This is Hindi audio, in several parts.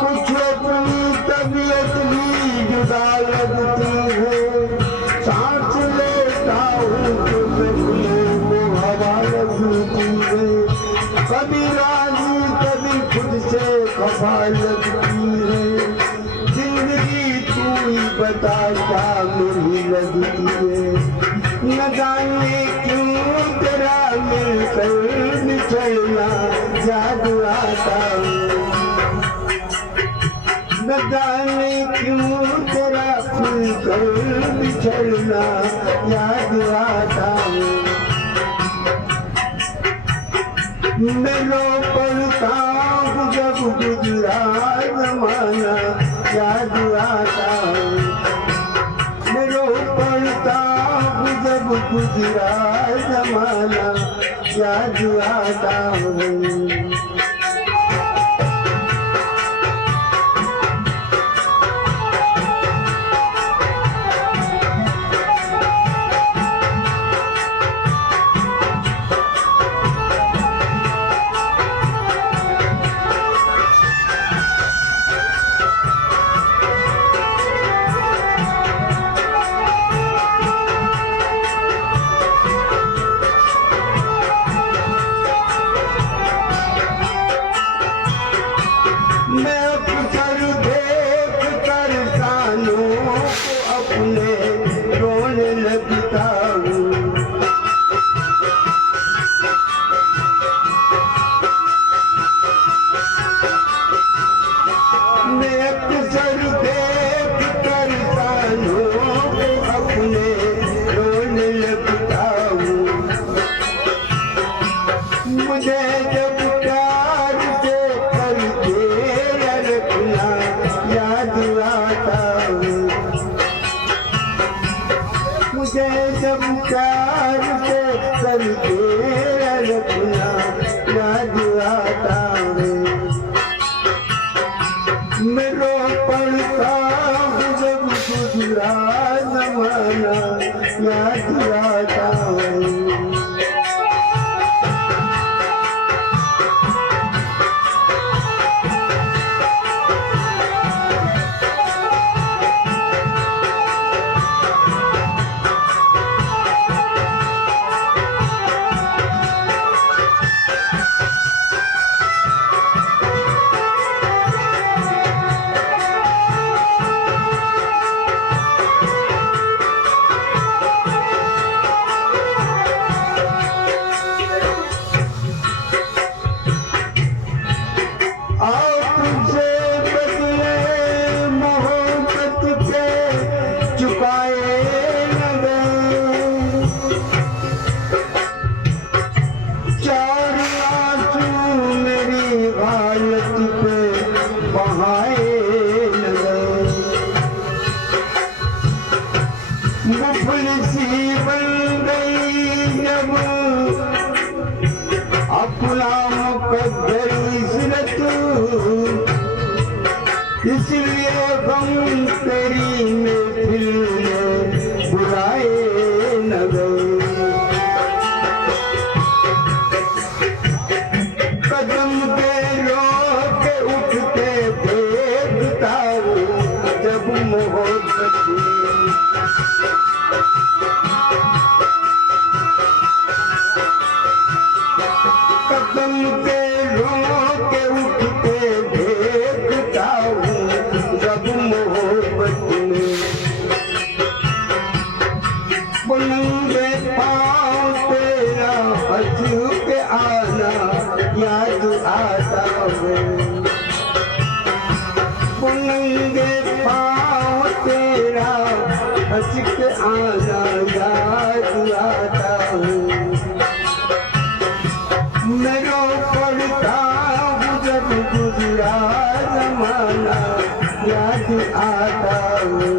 कुछ अपनी तबीयत भी जुदा लगती है। सांस लेता हूँ तो तकलीफ को हवा लगती है। कभी राजी कभी खुद से खफा लगती है। जिंदगी तू ही बता क्या मेरी लगती है। न जाने क्यों तेरा मिलकर बिछड़ना याद आता है। न जाने क्यों तेरा मिलकर बिछड़ना याद आता है। मैं रो पड़ता हूँ जब गुजरा जमाना याद आता है। मैं रो पड़ता हूँ जब गुजरा जमाना याद आता है। मैं अक्सर देख कर सालों को अपने रोने लगता हूँ। मैं अक्सर देख कर सालों को अपने रोने लगता हूँ। मुझे जब प्यार से करके रखना याद आता है। मुझे जब प्यार से करके रखना याद आता है। मैं रो पड़ता हूँ जब गुजरा जमाना याद आता है। मुफलिसी बन गई जब अपना मुकद्दर इज़्ज़त, इसलिए गम तेरी महफिल में बुलाए न गए। कदम पे रोके उठते देखता हूँ जब मोहब्बत कदम पे रोके उठते देखता हूँ जब मोहब्बत में बुलंदे पाँव तेरा हंस के आना याद आता है। बुलंदे पाँव तेरा हंस के आना याद आता है। मैं रो पड़ता हूँ जब गुजरा जमाना याद आता है।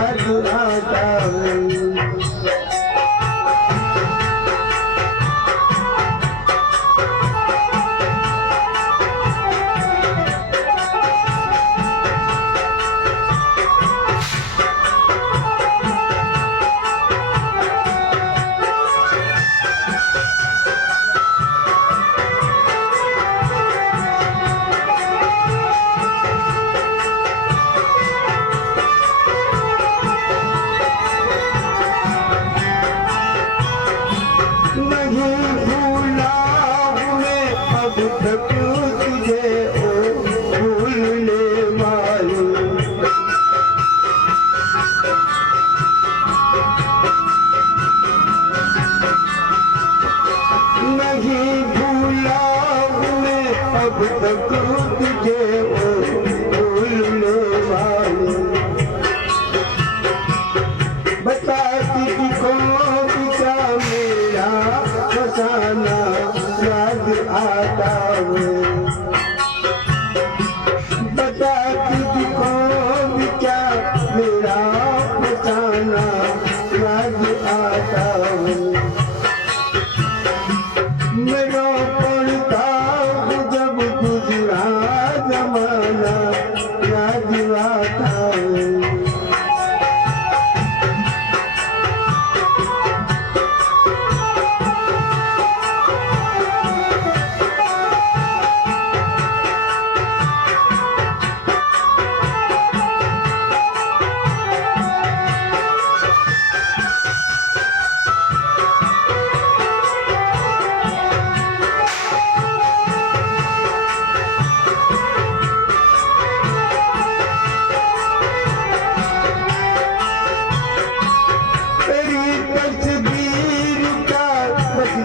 याद आता है। अब तक तुझे भूलने वाली बताती थी कौन क्या मेरा फसाना याद आता है। बताती थी कौन क्या मेरा फसाना याद आता है। मेरा पड़ता जब गुजरा जमाना याद आता है।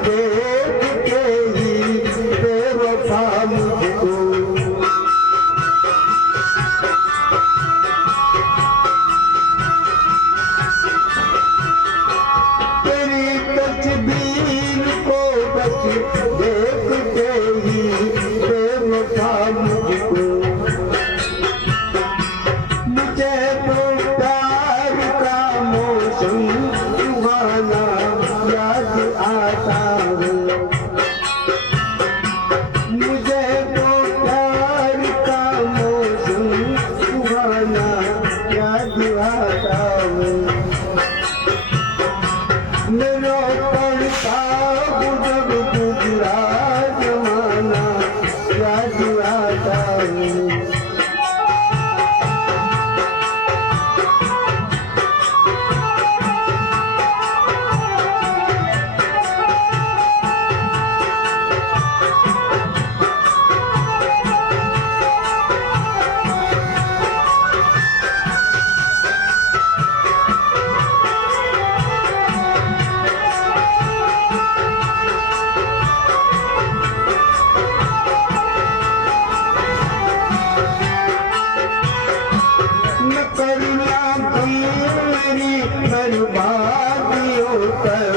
देखते ही बेवफा मुझको मुझे तो प्यार का मौसम सुहाना याद आता है। मुझे तो प्यार का मौसम सुहाना याद आता है। मेरा पड़ता जब गुजरा जमाना याद आता है। करना मेरी बर्बादियों पर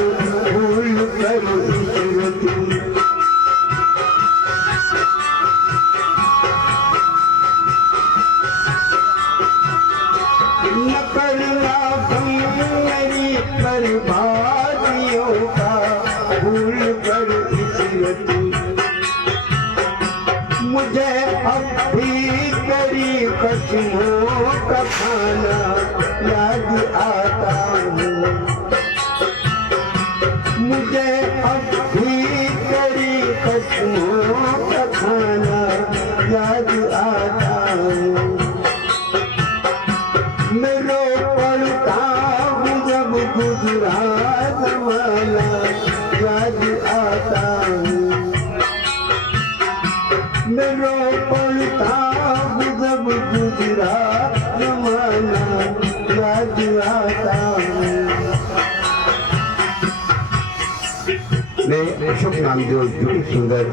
भूल कर इश्रती न करना मेरी बर्बादियों का भूल कर इश्रती। मुझे अब भी तेरी कसमों का खाना याद आता है। मुझे अब भी तेरी कसमों का खाना याद आता है। मेरा पड़ता जब गुजरा जमाना याद आता है। मेरा पड़ता जब गुजरा जमाना याद आता है। मैं अशोक नामदेव दुटी सुंदर